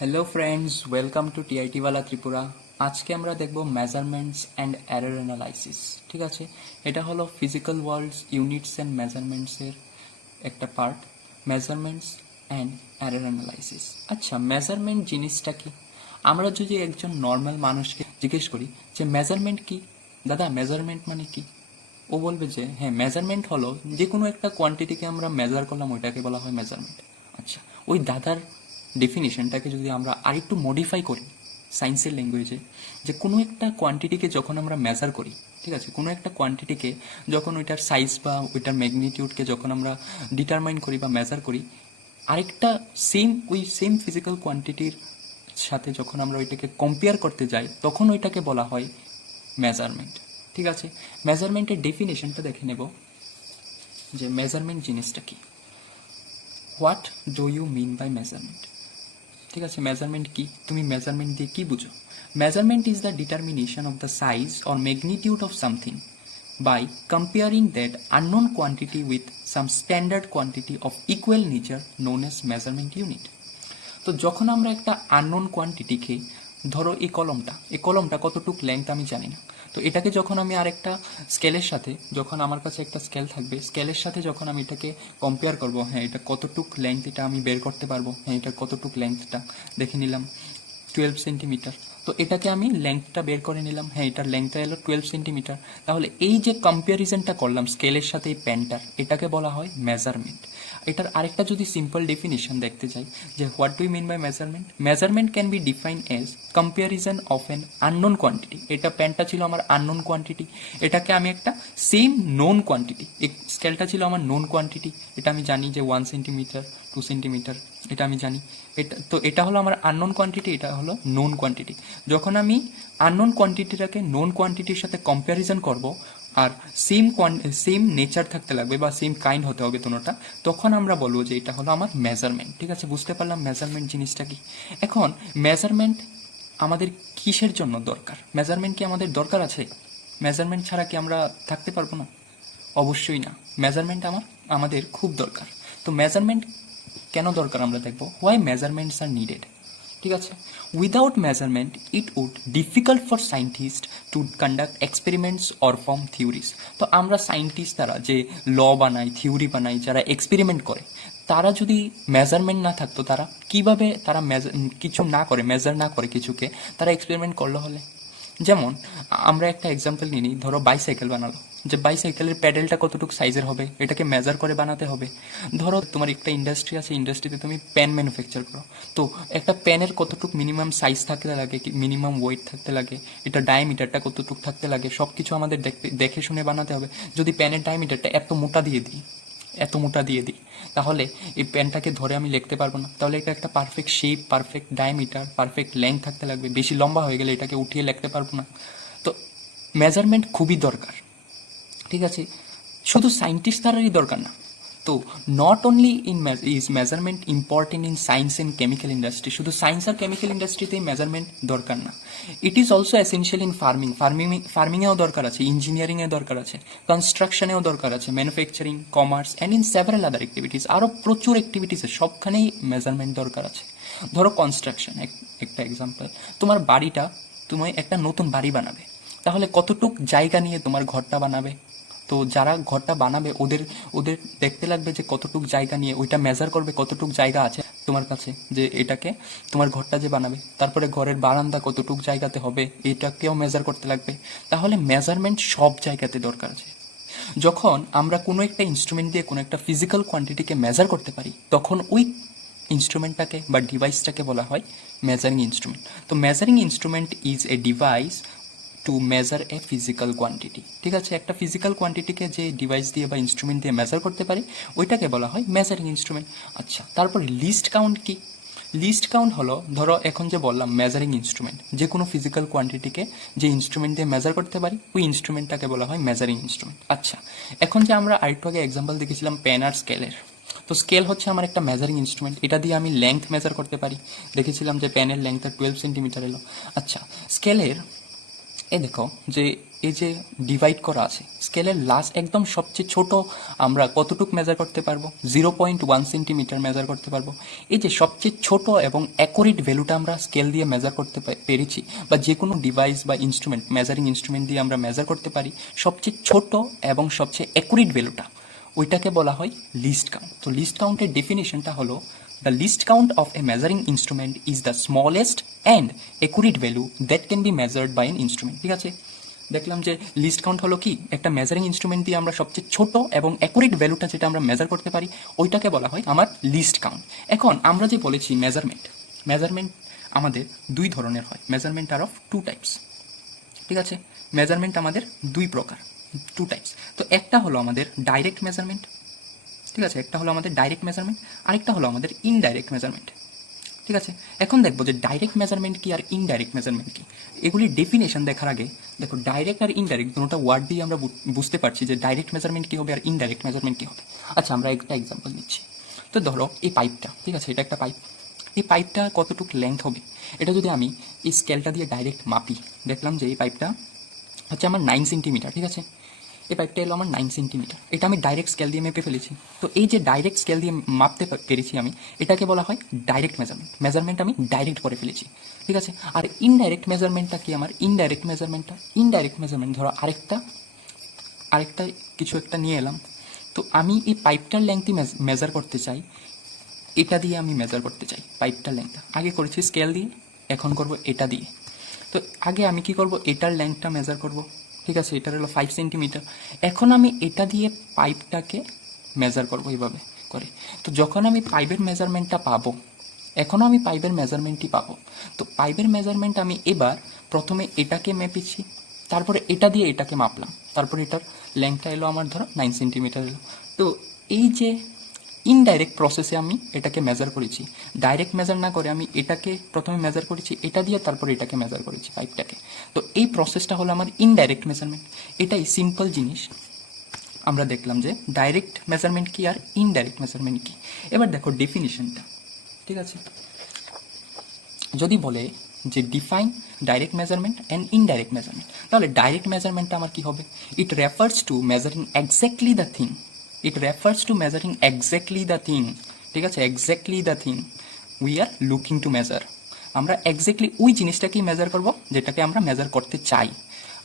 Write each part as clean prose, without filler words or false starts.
Hello friends, welcome to TIT ওয়ালা ত্রিপুরা। আজকে আমরা দেখব মেজারমেন্টস অ্যান্ড এরর অ্যানালাইসিস। ঠিক আছে, এটা হলো ফিজিক্যাল ওয়ার্ল্ডস ইউনিটস অ্যান্ড মেজারমেন্টসের একটা part, measurements and error analysis. আচ্ছা, মেজারমেন্ট জিনিসটা কি? আমরা যদি একজন নর্মাল মানুষকে জিজ্ঞেস করি যে মেজারমেন্ট কি, দাদা মেজারমেন্ট মানে কি, ও বলবে যে হ্যাঁ, মেজারমেন্ট হলো যে কোনো একটা কোয়ান্টিটিকে আমরা মেজার করলাম, ওইটাকে বলা হয় মেজারমেন্ট। আচ্ছা, ওই দাদার ডেফিনিশনটাকে যদি আমরা আরেকটু মডিফাই করি সায়েন্সের ল্যাঙ্গুয়েজে, যে কোনো একটা কোয়ান্টিটিকে যখন আমরা মেজার করি, ঠিক আছে, কোনো একটা কোয়ান্টিটিকে যখন ওইটার সাইজ বা ওইটার ম্যাগনিটিউডকে যখন আমরা ডিটারমাইন করি বা মেজার করি, আরেকটা সেম ফিজিক্যাল কোয়ান্টিটির সাথে যখন আমরা ওইটাকে কম্পেয়ার করতে যাই, তখন ওইটাকে বলা হয় মেজারমেন্ট। ঠিক আছে, মেজারমেন্টের ডেফিনেশনটা দেখে নেব যে মেজারমেন্ট জিনিসটা কি। What do you mean by measurement? ঠিক আছে, মেজারমেন্ট কি, তুমি মেজারমেন্ট দিয়ে কি বুঝো? Measurement is the determination of the size or magnitude of something by comparing that unknown quantity with some standard quantity of equal nature known as measurement unit. তো যখন আমরা একটা আননোন কোয়ান্টিটিকে, ধরো এই কলমটা কতটুক লেংথ আমি জানি না, তো এটাকে যখন আমি আরেকটা স্কেলের সাথে, যখন আমার কাছে একটা স্কেল থাকবে, স্কেলের সাথে যখন আমি এটাকে কম্পেয়ার করব, হ্যাঁ এটা কতটুক লেংথ এটা আমি বের করতে পারবো, হ্যাঁ এটা কতটুক লেংথটা দেখে নিলাম 12 সেন্টিমিটার, তো এটাকে আমি লেংথটা বের করে নিলাম, হ্যাঁ এটার লেংথটা এলো 12 সেন্টিমিটার। তাহলে এই যে কম্প্যারিজনটা করলাম স্কেলের সাথে এই পেনটার, এটাকে বলা হয় মেজারমেন্ট। এটার আরেকটা যদি সিম্পল ডেফিনিশন দেখতে চাই যে what do you mean by measurement, measurement can be define as comparison of an unknown quantity. এটা পেনটা ছিল আমার আননোন কোয়ান্টিটি, এটাকে আমি একটা সেম নোন কোয়ান্টিটি, এই স্কেলটা ছিল আমার নোন কোয়ান্টিটি, এটা আমি জানি যে 1 সেন্টিমিটার 2 সেন্টিমিটার, এটা আমি জানি। এটা হলো আমার আননোন কোয়ান্টিটি, এটা হলো নোন কোয়ান্টিটি। যখন আমি আননোন কোয়ান্টিটিটাকে নোন কোয়ান্টিটির সাথে কম্প্যারিজন করব, আর সেম নেচার থাকতে লাগবে বা সেম কাইন্ড হতে হবে দুটোটা, তখন আমরা বলবো যে এটা হলো আমার মেজারমেন্ট। ঠিক আছে, বুঝতে পারলাম মেজারমেন্ট জিনিসটা কি। এখন মেজারমেন্ট আমাদের কিসের জন্য দরকার? মেজারমেন্ট কি আমাদের দরকার আছে? মেজারমেন্ট ছাড়া কি আমরা থাকতে পারবো না? অবশ্যই না, মেজারমেন্ট আমাদের খুব দরকার। তো মেজারমেন্ট কেন দরকার আমরা দেখবো, হোয়াই মেজারমেন্টস আর নিডেড। ঠিক আছে, without measurement it would difficult for scientist to conduct experiments or form theories. তো আমরা সায়েন্টিস্ট, তারা যে ল বানায়, থিওরি বানায়, যারা এক্সপেরিমেন্ট করে, তারা যদি মেজারমেন্ট না থাকতো, তারা কিভাবে তারা কিছু না করে, মেজার না করে কিছুকে, তারা এক্সপেরিমেন্ট করলো হলে? যেমন আমরা একটা এক্সাম্পল নিই, ধরো বাইসাইকেল বানালো, যে বাইসাইকেলের প্যাডেলটা কতটুকু সাইজের হবে, এটাকে মেজার করে বানাতে হবে। ধরো তোমার একটা ইন্ডাস্ট্রি আছে, ইন্ডাস্ট্রিতে তুমি পেন ম্যানুফ্যাকচার করো, তো একটা পেনের কতটুকু মিনিমাম সাইজ থাকতে লাগে, মিনিমাম ওয়েট থাকতে লাগে, এটা ডায়ামিটারটা কতটুকু থাকতে লাগে, সব কিছু আমাদের দেখে শুনে বানাতে হবে। যদি পেনের ডায়ামিটারটা এত মোটা দিয়ে দিই, তাহলে এই পেনটাকে ধরে আমি লিখতে পারবো না। তাহলে এটা একটা perfect shape, perfect diameter, perfect length থাকতে লাগবে। বেশি লম্বা হয়ে গেলে এটাকে উঠিয়ে লিখতে পারবো না। তো মেজারমেন্ট খুবই দরকার। ঠিক আছে, শুধু সায়েন্টিস্ট দ্বারাই দরকার না। তো not only is measurement important in science and chemical industry, শুধু সায়েন্স আর কেমিক্যাল ইন্ডাস্ট্রিতেই মেজারমেন্ট দরকার না। It is also essential in ফার্মিংয়েও দরকার আছে, ইঞ্জিনিয়ারিংয়েও দরকার আছে, কনস্ট্রাকশনেও দরকার আছে, manufacturing, commerce and in several other activities, আরও প্রচুর অ্যাক্টিভিটিসে সবখানেই মেজারমেন্ট দরকার আছে। ধরো কনস্ট্রাকশন একটা এক্সাম্পল, তুমি একটা নতুন বাড়ি বানাবে, তাহলে কতটুক জায়গা নিয়ে তোমার ঘরটা বানাবে? তো যারা ঘরটা বানাবে ওদের ওদের দেখতে লাগবে যে কতটুক জায়গা নিয়ে, ওইটা মেজার করবে কতটুক জায়গা আছে তোমার কাছে, যে এটাকে তোমার ঘরটা যে বানাবে, তারপরে ঘরের বারান্দা কতটুক জায়গাতে হবে, এটাকেও মেজার করতে লাগবে। তাহলে মেজারমেন্ট সব জায়গাতে দরকার আছে। যখন আমরা কোনো একটা ইনস্ট্রুমেন্ট দিয়ে কোনো একটা ফিজিক্যাল কোয়ান্টিটিকে মেজার করতে পারি, তখন ওই ইনস্ট্রুমেন্টটাকে বা ডিভাইসটাকে বলা হয় মেজারিং ইনস্ট্রুমেন্ট। তো measuring instrument is a device to measure A physical quantity. ঠিক আছে, একটা ফিজিক্যাল কোয়ান্টিটিকে যে ডিভাইস দিয়ে বা ইনস্ট্রুমেন্ট দিয়ে মেজার করতে পারি, ওইটাকে বলা হয় মেজারিং ইনস্ট্রুমেন্ট। আচ্ছা, তারপরে লিস্ট কাউন্ট কি? লিস্ট কাউন্ট হলো, ধরো এখন যে বললাম মেজারিং ইনস্ট্রুমেন্ট, যে কোনো ফিজিক্যাল কোয়ান্টিটিকে যে ইনস্ট্রুমেন্ট দিয়ে মেজার করতে পারি, ওই ইনস্ট্রুমেন্টটাকে বলা হয় মেজারিং ইনস্ট্রুমেন্ট। আচ্ছা, এখন যে আমরা আরেকটু আগে এক্সাম্পল দেখেছিলাম পেন আর স্কেলের, তো স্কেল হচ্ছে আমার একটা মেজারিং ইনস্ট্রুমেন্ট, এটা দিয়ে আমি লেংথ মেজার করতে পারি। দেখেছিলাম যে পেনের লেংথ 12 সেন্টিমিটার এলো। আচ্ছা, স্কেলের দেখো যে এই যে ডিভাইড করা আছে, স্কেলের লাস্ট একদম সবচেয়ে ছোট আমরা কতটুক মেজার করতে পারবো? 0.1 সেন্টিমিটার মেজার করতে পারবো। এই যে সবচেয়ে ছোট এবং অ্যাকুরেট ভ্যালুটা আমরা স্কেল দিয়ে মেজার করতে পেরেছি, বা যে কোনো ডিভাইস বা ইনস্ট্রুমেন্ট, মেজারিং ইনস্ট্রুমেন্ট দিয়ে আমরা মেজার করতে পারি সবচেয়ে ছোট এবং সবচেয়ে অ্যাকুরেট ভ্যালুটা, ওইটাকে বলা হয় লিস্ট কাউন্ট। তো লিস্ট কাউন্টের ডেফিনেশনটা হলো, the least count of a measuring instrument is the smallest and accurate value that can be measured by an instrument. ঠিক আছে, দেখলাম যে লিস্ট কাউন্ট হলো কি, একটা মেজারিং ইনস্ট্রুমেন্ট দিয়ে আমরা সবচেয়ে ছোট এবং অ্যাকুরেট ভ্যালুটা যেটা আমরা মেজার করতে পারি ওইটাকে বলা হয় আমার লিস্ট কাউন্ট। এখন আমরা যে বলেছি মেজারমেন্ট আমাদের দুই ধরনের হয়, মেজারমেন্ট আর অফ টু টাইপস। ঠিক আছে, মেজারমেন্ট আমাদের দুই প্রকার, টু টাইপস। তো একটা হলো আমাদের ডাইরেক্ট মেজারমেন্ট, ঠিক আছে, একটা হলো আমাদের ডাইরেক্ট মেজারমেন্ট, আরেকটা হলো আমাদের ইনডাইরেক্ট মেজারমেন্ট। ঠিক আছে, এখন দেখবো যে ডাইরেক্ট মেজারমেন্ট কি আর ইনডাইরেক্ট মেজারমেন্ট কি। এগুলির ডেফিনেশন দেখার আগে দেখো, ডাইরেক্ট আর ইনডাইরেক্ট দুটোটা ওয়ার্ড দিয়ে আমরা বুঝতে পারছি যে ডাইরেক্ট মেজারমেন্ট কি হবে আর ইনডাইরেক্ট মেজারমেন্ট কি হবে। আচ্ছা, আমরা একটা এক্সাম্পল নিচ্ছি। তো ধরো এই পাইপটা, ঠিক আছে, এটা একটা পাইপ। এই পাইপটা কতটুকু লেন্থ হবে, এটা যদি আমি এই স্কেলটা দিয়ে ডাইরেক্ট মাপি, দেখলাম যে এই পাইপটা হচ্ছে আমার 9 সেন্টিমিটার। ঠিক আছে, এই পাইপটা এলো আমার 9 সেন্টিমিটার, এটা আমি ডাইরেক্ট স্কেল দিয়ে মেপে ফেলেছি। তো এই যে ডাইরেক্ট স্কেল দিয়ে মাপতে পেরেছি আমি, এটাকে বলা হয় ডাইরেক্ট মেজারমেন্ট আমি ডাইরেক্ট করে ফেলেছি। ঠিক আছে, আর ইনডাইরেক্ট মেজারমেন্টটা কি আমার, ইনডাইরেক্ট মেজারমেন্ট ধরো আরেকটা কিছু একটা নিয়ে এলাম। তো আমি এই পাইপটার লেংথই মেজার করতে চাই, এটা দিয়ে আমি মেজার করতে চাই পাইপটার লেংথটা। আগে করেছি স্কেল দিয়ে, এখন করব এটা দিয়ে। তো আগে আমি কি করব, এটার লেংথটা মেজার করব। ঠিক আছে, এটার হলো 5 সেন্টিমিটার। এখন আমি এটা দিয়ে পাইপটাকে মেজার করব এইভাবে করে। তো যখন আমি পাইপের মেজারমেন্টটা পাবো, এখনও আমি পাইপের মেজারমেন্টই পাবো। তো পাইপের মেজারমেন্ট আমি এবার প্রথমে এটাকে মেপেছি, তারপরে এটা দিয়ে এটাকে মাপলাম, তারপরে এটার লেংথটা এলো আমার ধরো 9 সেন্টিমিটার এলো। তো এই যে ইনডাইরেক্ট প্রসেসে আমি এটাকে মেজার করেছি, ডাইরেক্ট মেজার না করে আমি এটাকে প্রথমে মেজার করেছি এটা দিয়ে, তারপরে এটাকে মেজার করেছি পাইপটাকে। তো এই প্রসেসটা হলো আমার ইনডাইরেক্ট মেজারমেন্ট। এটাই সিম্পল জিনিস। আমরা দেখলাম যে ডাইরেক্ট মেজারমেন্ট কি আর ইনডাইরেক্ট মেজারমেন্ট কি। এবার দেখো ডেফিনিশনটা। ঠিক আছে, যদি বলে যে define direct measurement and indirect measurement, তাহলে ডাইরেক্ট মেজারমেন্টটা আমার কি হবে, ইট refers to measuring exactly the thing. ঠিক আছে, exactly the thing we are looking to measure. আমরা এক্স্যাক্টলি ওই জিনিসটাকেই মেজার করব যেটাকে আমরা মেজার করতে চাই,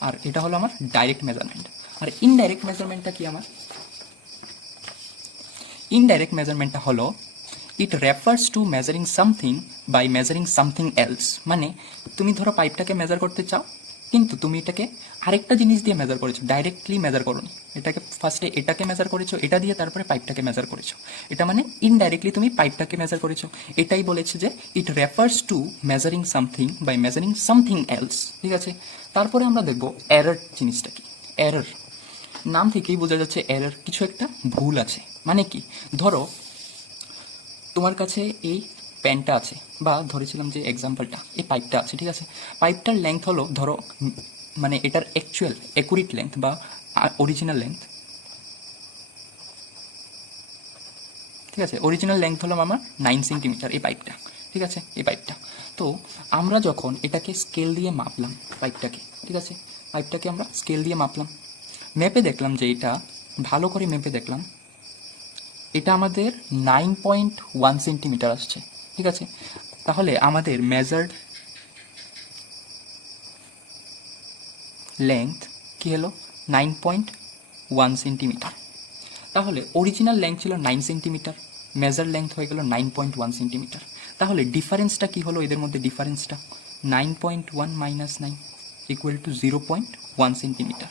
আর এটা হলো আমার ডাইরেক্ট মেজারমেন্ট। আর ইনডাইরেক্ট মেজারমেন্টটা কি আমার, ইনডাইরেক্ট মেজারমেন্টটা হলো it refers to measuring something by measuring something else. মানে তুমি ধরো পাইপটাকে মেজার করতে চাও, কিন্তু তুমি এটাকে আরেকটা জিনিস দিয়ে মেজার করেছো, ডাইরেক্টলি মেজার করোনি। এটাকে ফার্স্টে এটাকে মেজার করেছো, এটা দিয়ে তারপরে পাইপটাকে মেজার করেছো। এটা মানে ইনডাইরেক্টলি তুমি পাইপটাকে মেজার করেছো। এটাই বলেছে যে it refers to measuring something by measuring something else. ঠিক আছে, তারপরে আমরা দেখবো এরর জিনিসটা কি। এরর নাম থেকেই বোঝা যাচ্ছে এরর, কিছু একটা ভুল আছে। মানে কি, ধরো তোমার কাছে এই প্যানটা আছে, বা ধরেছিলাম যে এক্সাম্পলটা এই পাইপটা আছে। ঠিক আছে, পাইপটার লেংথ হলো ধরো মানে এটার অ্যাকচুয়াল অ্যাকুরেট লেংথ বা অরিজিনাল লেংথ। ঠিক আছে, অরিজিনাল লেংথ হলো আমার 9 সেন্টিমিটার এই পাইপটা। ঠিক আছে, এই পাইপটা। তো আমরা যখন এটাকে স্কেল দিয়ে মাপলাম পাইপটাকে, ঠিক আছে, পাইপটাকে আমরা স্কেল দিয়ে মাপলাম, মেপে দেখলাম যে এটা ভালো করে মেপে দেখলাম এটা আমাদের 9.1 সেন্টিমিটার আসছে। ঠিক আছে, তাহলে আমাদের মেজার্ড লেংথ কি হলো, 9.1 সেন্টিমিটার। তাহলে অরিজিনাল লেংথ ছিল 9 সেন্টিমিটার, মেজার লেংথ হয়ে গেল 9.1 সেন্টিমিটার। তাহলে ডিফারেন্সটা কি হলো এদের মধ্যে, ডিফারেন্সটা 9.1 minus 9 equal to 0.1 centimetre.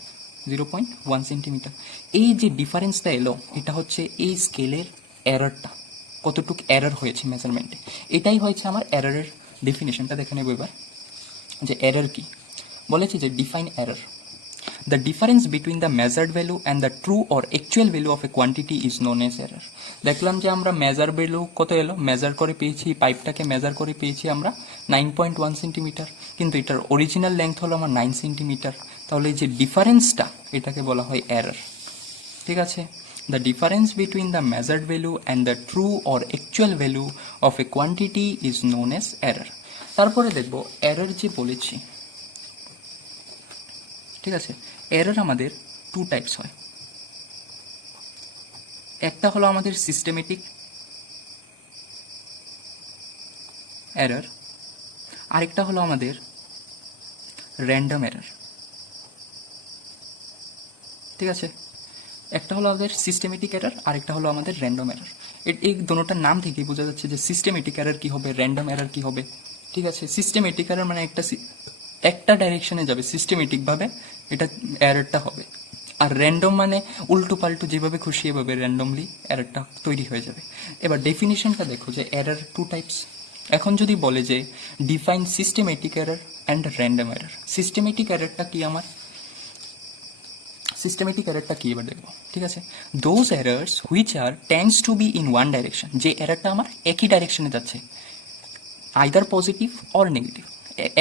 0.1 centimetre. এই যে ডিফারেন্সটা এলো, এটা হচ্ছে এই স্কেলের এররটা, কতটুকু এরর হয়েছে মেজারমেন্টে, এটাই হয়েছে আমার এররের ডেফিনেশনটা। দেখে নেব এবার যে এরর কি বলেছে, যে define error. The difference between the measured value and the true or actual value of a quantity is known as error. দেখলাম যে আমরা মেজার ভ্যালু কত এলো, মেজার করে পেয়েছি, পাইপটাকে মেজার করে পেয়েছি আমরা 9.1 সেন্টিমিটার, কিন্তু এটার অরিজিনাল লেংথ হলো আমার 9 সেন্টিমিটার। তাহলে এই যে ডিফারেন্সটা, এটাকে বলা হয় এরর। ঠিক আছে, the difference between the measured value and the true or actual value of a quantity is known as error. তারপরে দেখব এরর যে বলেছি, ঠিক আছে। এরর আমাদের টু টাইপস হয়, একটা হলো আমাদের সিস্টেমেটিক এরর, আরেকটা হলো আমাদের র্যান্ডম এরর। ঠিক আছে, একটা হলো আমাদের সিস্টেমেটিক এরর, আরেকটা হলো আমাদের র্যান্ডম এরর। এই দুটোটার নাম থেকেই বোঝা যাচ্ছে যে সিস্টেমেটিক এরর কি হবে, র্যান্ডম এরর কি হবে। ঠিক আছে, সিস্টেমেটিক এরর মানে একটা ডাইরেকশনে যাবে সিস্টেমেটিকভাবে, এটা এররটা হবে। আর র্যান্ডম মানে উল্টো পাল্টো যেভাবে খুশি এভাবে র্যান্ডমলি এররটা তৈরি হয়ে যাবে। এবার ডেফিনিশনটা দেখো যে এরর টু টাইপস। এখন যদি বলে যে define systematic error and random error, systematic এররটা কি আমার, সিস্টেমেটিক এররটা কি এবার দেখবো। ঠিক আছে, those errors which are tends to be in one direction, যে এররটা আমার একই ডাইরেকশনে যাচ্ছে, আইদার পজিটিভ অর নেগেটিভ।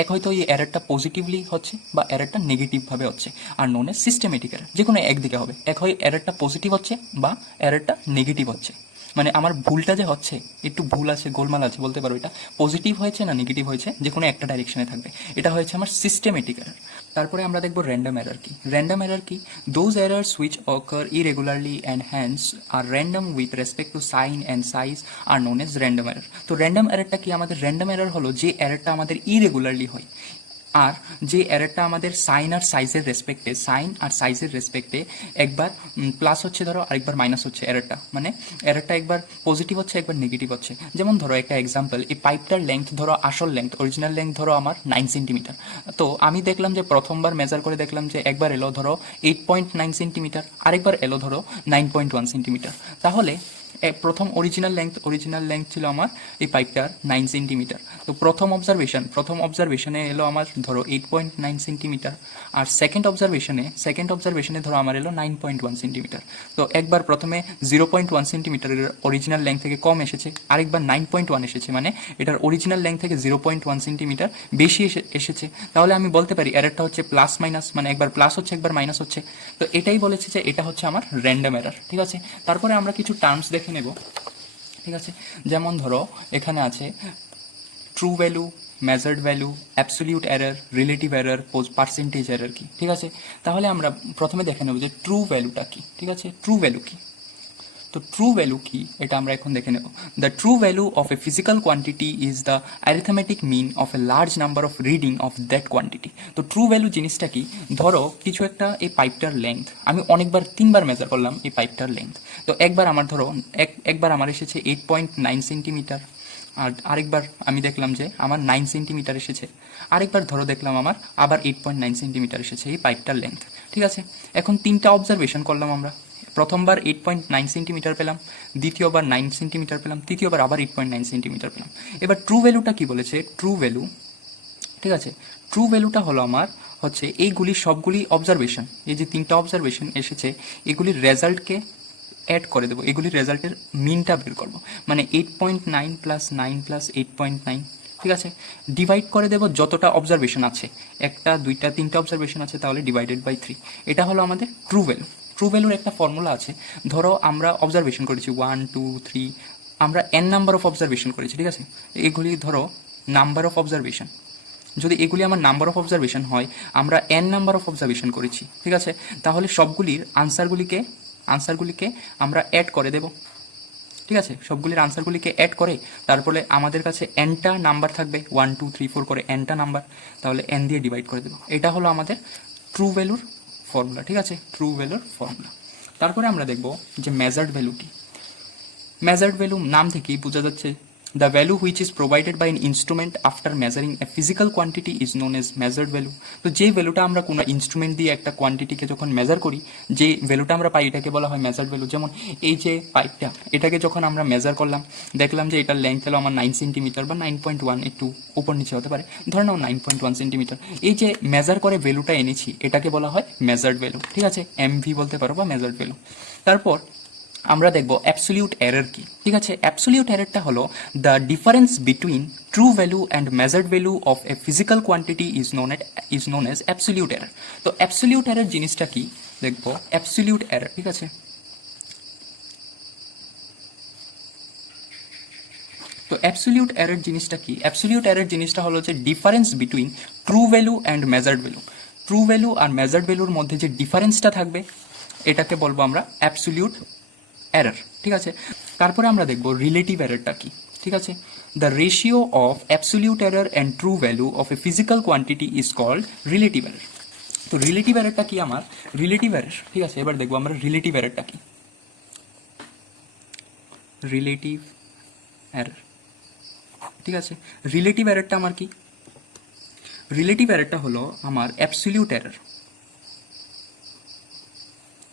এক হয়তো এই এররটা পজিটিভলি হচ্ছে বা এররটা নেগেটিভভাবে হচ্ছে, আর নোন এজ সিস্টেমেটিক এরর, যে কোনো একদিকে হবে। এক হয় এররটা পজিটিভ হচ্ছে বা এররটা নেগেটিভ হচ্ছে, মানে আমার ভুলটা যে হচ্ছে একটু ভুল আছে, গোলমাল আছে বলতে পারো, এটা পজিটিভ হয়েছে না নেগেটিভ হয়েছে, যে কোনো একটা ডাইরেকশনে থাকবে, এটা হয়েছে আমার সিস্টেমেটিক এরর। তারপরে আমরা দেখবো র্যান্ডম এরর কি। র্যান্ডম এরর কি, those errors which occur irregularly and hence are random with respect to sign and size are known as random error. তো র্যান্ডম এররটা কি, আমাদের র্যান্ডম এরর হলো যে এররটা আমাদের ইরেগুলারলি হয়, আর যে এররটা আমাদের সাইন আর সাইজের রেসপেক্টে, সাইন আর সাইজের রেসপেক্টে একবার প্লাস হচ্ছে ধরো, আরেকবার মাইনাস হচ্ছে এররটা, মানে এররটা একবার পজিটিভ হচ্ছে একবার নেগেটিভ হচ্ছে। যেমন ধরো একটা এক্সাম্পল, এই পাইপটার লেংথ ধরো, আসল লেংথ অরিজিনাল লেংথ ধরো আমার 9 সেন্টিমিটার। তো আমি দেখলাম যে প্রথমবার মেজার করে দেখলাম যে একবার এলো ধরো 8.9 সেন্টিমিটার, আরেকবার এলো ধরো 9.1 সেন্টিমিটার। তাহলে প্রথম অরিজিনাল লেংথ ছিল আমার এই পাইপটার 9 সেন্টিমিটার। তো প্রথম অবজারভেশনে এলো আমার ধরো 8.9 সেন্টিমিটার, আর সেকেন্ড অবজারভেশনে ধরো আমার এলো 9.1 সেন্টিমিটার। তো একবার প্রথমে 0.1 সেন্টিমিটারের অরিজিনাল লেংথ থেকে কম এসেছে, আরেকবার 9.1 এসেছে, মানে এটার অরিজিনাল লেংথ থেকে 0.1 সেন্টিমিটার বেশি এসেছে। তাহলে আমি বলতে পারি এররটা হচ্ছে প্লাস মাইনাস, মানে একবার প্লাস হচ্ছে একবার মাইনাস হচ্ছে। তো এটাই বলেছে যে এটা হচ্ছে আমার র্যান্ডম এরর। ঠিক আছে, তারপরে আমরা কিছু টার্মস দেখে নেব। ঠিক আছে, যেমন ধরো এখানে আছে true value, measured value, absolute error, relative error, percentage error কি। ঠিক আছে, তাহলে আমরা প্রথমে দেখে নেব যে ট্রু ভ্যালুটা কি। ঠিক আছে, ট্রু ভ্যালু কি, তো ট্রু ভ্যালু কি এটা আমরা এখন দেখে নেব। The true value of a physical quantity is the arithmetic mean of a large number of reading of that quantity. তো ট্রু ভ্যালু জিনিসটা কি, ধরো কিছু একটা এই পাইপটার লেংথ আমি অনেকবার 3বার মেজার করলাম এই পাইপটার লেংথ। তো একবার আমার ধরো একবার আমার এসেছে 8.9 সেন্টিমিটার, আর আরেকবার আমি দেখলাম যে আমার 9 সেন্টিমিটার এসেছে, আরেকবার ধরো দেখলাম আমার আবার 8.9 সেন্টিমিটার এসেছে এই পাইপটার লেংথ। ঠিক আছে, এখন 3টা অবজারভেশন করলাম আমরা, প্রথমবার 8.9 সেন্টিমিটার পেলাম, দ্বিতীয়বার 9 সেন্টিমিটার পেলাম, তৃতীয়বার আবার 8.9 সেন্টিমিটার পেলাম। এবার ট্রু ভ্যালুটা কি বলেছে, ট্রু ভ্যালু, ঠিক আছে, ট্রু ভ্যালুটা হলো আমার হচ্ছে এইগুলি সবগুলি অবজারভেশন, এই যে 3টা অবজারভেশন এসেছে এগুলির রেজাল্টকে অ্যাড করে দেবো, এগুলির রেজাল্টের মিনটা বের করবো, মানে 8.9 প্লাস 9 প্লাস 8.9। ঠিক আছে, ডিভাইড করে দেবো যতটা অবজারভেশন আছে, 1টা 2টা 3টা অবজারভেশন আছে, তাহলে ডিভাইডেড বাই 3। এটা হলো আমাদের ট্রু ভ্যালু। ট্রু ভ্যালুর একটা ফর্মুলা আছে, ধরো আমরা অবজারভেশন করেছি 1 2 3, আমরা n নাম্বার অফ অবজারভেশন করেছি। ঠিক আছে, এগুলি ধরো নাম্বার অফ অবজারভেশন, যদি এগুলি আমার নাম্বার অফ অবজারভেশন হয়, আমরা n নাম্বার অফ অবজারভেশন করেছি। ঠিক আছে, তাহলে সবগুলির আনসারগুলিকে আমরা অ্যাড করে দেব। ঠিক আছে, সবগুলির আনসারগুলিকে অ্যাড করে তারপরে আমাদের কাছে nটা নাম্বার থাকবে, 1 2 3 4 করে nটা নাম্বার, তাহলে n দিয়ে ডিভাইড করে দেবো। এটা হলো আমাদের ট্রু ভ্যালুর ফর্মুলা। ঠিক আছে, ট্রু ভ্যালুর ফর্মুলা। তারপরে আমরা দেখব যে মেজার্ড ভ্যালু কি। মেজার্ড ভ্যালু নাম থেকেই বোঝা যাচ্ছে the value which is provided by an instrument after measuring a physical quantity is known as measured value. তো যে ভ্যালুটা আমরা কোনো ইনস্ট্রুমেন্ট দিয়ে একটা কোয়ান্টিটিকে যখন মেজার করি, যে ভ্যালুটা আমরা পাই এটাকে বলা হয় মেজার্ড ভ্যালু। যেমন এই যে পাইপটা, এটাকে যখন আমরা মেজার করলাম, দেখলাম যে এটার লেন্থ হলো আমার 9 সেন্টিমিটার বা 9.1, একটু উপর নিচে হতে পারে, ধরে নাও 9.1 সেন্টিমিটার। এই যে মেজার করে ভ্যালুটা এনেছি এটাকে বলা হয় মেজার্ড ভ্যালু। ঠিক আছে, এমভি বলতে পারো বা মেজার্ড ভ্যালু। তারপর আমরা দেখব অ্যাবসলিউট এরর কি। ঠিক আছে, অ্যাবসলিউট এররটা হলো the difference between true value and measured value of a physical quantity is known age absolute error. তো অ্যাবসলিউট এরর জিনিসটা কি দেখবো, অ্যাবসলিউট এরর। ঠিক আছে, তো অ্যাবসলিউট এরর জিনিসটা কি, অ্যাবসলিউট এরর জিনিসটা হলো যে difference between true value and measured value. True value আর মেজার্ড ভ্যালুর মধ্যে যে ডিফারেন্সটা থাকবে এটাকে বলবো আমরা অ্যাবসলিউট এরর। ঠিক আছে, তারপরে আমরা দেখব রিলেটিভ এররটা কি। ঠিক আছে, the ratio of absolute error and true value of a physical quantity is called relative error. তো রিলেটিভ এররটা কি আমার? রিলেটিভ এরর, ঠিক আছে, এবার দেখবো আমরা রিলেটিভ এররটা কি। রিলেটিভ এরর, ঠিক আছে, রিলেটিভ এররটা আমার কি? রিলেটিভ এররটা হলো আমার অ্যাবসলিউট এরর,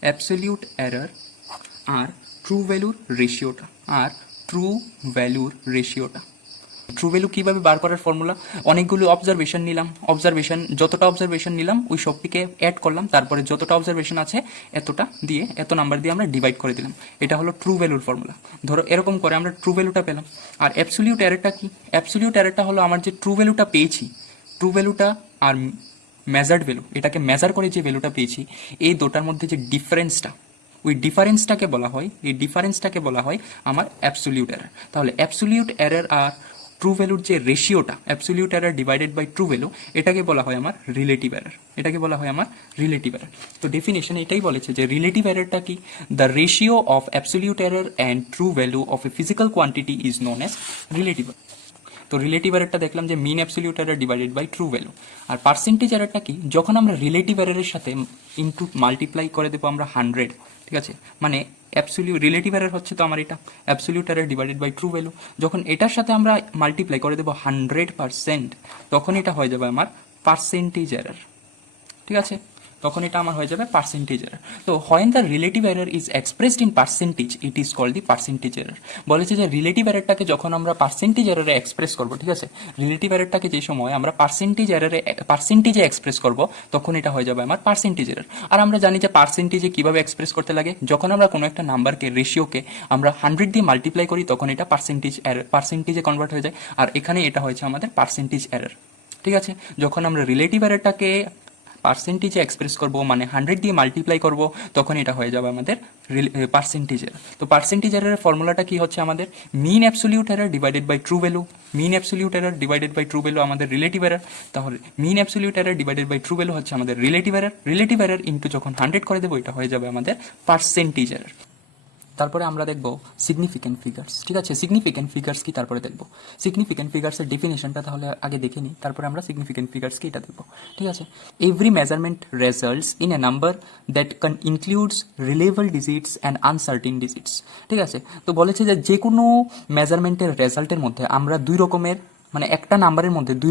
অ্যাবসলিউট এরর আর ট্রু ভ্যালুর রেশিওটা, আর ট্রু ভ্যালুর রেশিওটা। ট্রু ভ্যালু কীভাবে বার করার ফর্মুলা, অনেকগুলো অবজারভেশন নিলাম, অবজারভেশন যতটা অবজারভেশন নিলাম ওই সবটিকে অ্যাড করলাম, তারপরে যতটা অবজারভেশন আছে এতটা দিয়ে এত নাম্বার দিয়ে আমরা ডিভাইড করে দিলাম, এটা হলো ট্রু ভ্যালুর ফর্মুলা। ধরো এরকম করে আমরা ট্রু ভ্যালুটা পেলাম। আর অ্যাবসলিউট এররটা কি? অ্যাবসলিউট এররটা হলো আমার যে ট্রু ভ্যালুটা পেয়েছি, ট্রু ভ্যালুটা আর মেজার্ড ভ্যালু, এটাকে মেজার করে যে ভ্যালুটা পেয়েছি, এই দুটার মধ্যে যে ডিফারেন্সটা, ওই ডিফারেন্সটাকে বলা হয়, এই ডিফারেন্সটাকে বলা হয় আমার অ্যাবসলিউট এরর। তাহলে অ্যাবসলিউট এরর আর ট্রু ভ্যালুর যে রেশিওটা, absolute error divided by true value, এটাকে বলা হয় আমার রিলেটিভ এরর, এটাকে বলা হয় আমার রিলেটিভ এরর। তো ডেফিনেশন এটাই বলেছে যে রিলেটিভ এররটা কি? The ratio of absolute error and true value of a physical quantity is known as relative. তো রিলেটিভ এররটা দেখলাম যে mean absolute error divided by true value. আর পার্সেন্টেজ এররটা কি? যখন আমরা রিলেটিভ এররের সাথে ইনটু মাল্টিপ্লাই করে দেবো আমরা 100, ঠিক আছে, মানে অ্যাবসলিউট রিলেটিভ এরর হচ্ছে তো আমার এটা absolute error divided by true value, যখন এটার সাথে আমরা মাল্টিপ্লাই করে দেবো 100%, তখন এটা হয়ে যাবে আমার পার্সেন্টেজ এরর। ঠিক আছে, তখন এটা আমার হয়ে যাবে পার্সেন্টেজ এরর। তো when the relative error is expressed in percentage it is called the percentage error. বলেছে যে রিলেটিভ এররটাকে যখন আমরা পার্সেন্টেজ এররে এক্সপ্রেস করবো, ঠিক আছে, রিলেটিভ এররটাকে যে সময় আমরা পার্সেন্টেজে এক্সপ্রেস করব, তখন এটা হয়ে যাবে আমার পার্সেন্টেজ এরর। আর আমরা জানি যে পার্সেন্টেজে কিভাবে এক্সপ্রেস করতে লাগে, যখন আমরা কোনো একটা নাম্বারকে, রেশিওকে আমরা 100 দিয়ে মাল্টিপ্লাই করি, তখন এটা পার্সেন্টেজে কনভার্ট হয়ে যায়। আর এখানে এটা হয়েছে আমাদের পার্সেন্টেজ এরর। ঠিক আছে, যখন আমরা রিলেটিভ এররটাকে পার্সেন্টেজে এক্সপ্রেস করব, মানে 100 দিয়ে মাল্টিপ্লাই করব, তখন এটা হয়ে যাবে আমাদের পার্সেন্টেজ এরর। তো পার্সেন্টেজ এররের ফর্মুলাটা কি হচ্ছে আমাদের? Mean absolute error divided by true value. Mean absolute error divided by true value আমাদের রিলেটিভ এরর। তাহলে mean absolute error divided by true value হচ্ছে আমাদের relative error. Relative error into যখন 100 করে দেবো, এটা হয়ে যাবে আমাদের পার্সেন্টেজ এরর। তারপরে আমরা দেখব সিগনিফিক্যান্ট ফিগার্স। ঠিক আছে, সিগনিফিক্যান্ট ফিগার্স কি তারপরে দেখব। সিগনিফিক্যান্ট ফিগার্সের ডেফিনেশনটা তাহলে আগে দেখে নিই, তারপরে আমরা সিগনিফিক্যান্ট ফিগার্স কি এটা দেখব। ঠিক আছে, every measurement results in a number that includes reliable digits and uncertain digits. ঠিক আছে, তো বলেছে যে কোনো মেজারমেন্টের রেজাল্টের মধ্যে আমরা দুই রকমের, মানে একটা নাম্বারের মধ্যে দুই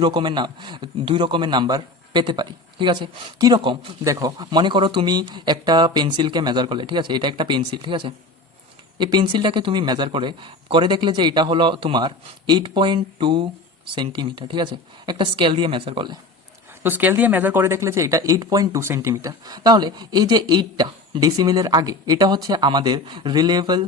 রকমের নাম্বার পেতে পারি। ঠিক আছে, কীরকম দেখো, মনে করো তুমি একটা পেন্সিলকে মেজার করলে, ঠিক আছে, এটা একটা পেন্সিল, ঠিক আছে, এই পেন্সিলটাকে তুমি মেজার করে দেখলে যে এটা হলো তোমার 8.2 সেন্টিমিটার। ঠিক আছে, একটা স্কেল দিয়ে মেজার করলে, তো স্কেল দিয়ে মেজার করে দেখলে যে এটা 8.2 সেন্টিমিটার। তাহলে এই যে 8টা ডেসিমেলের আগে, এটা হচ্ছে আমাদের রিলেভেবল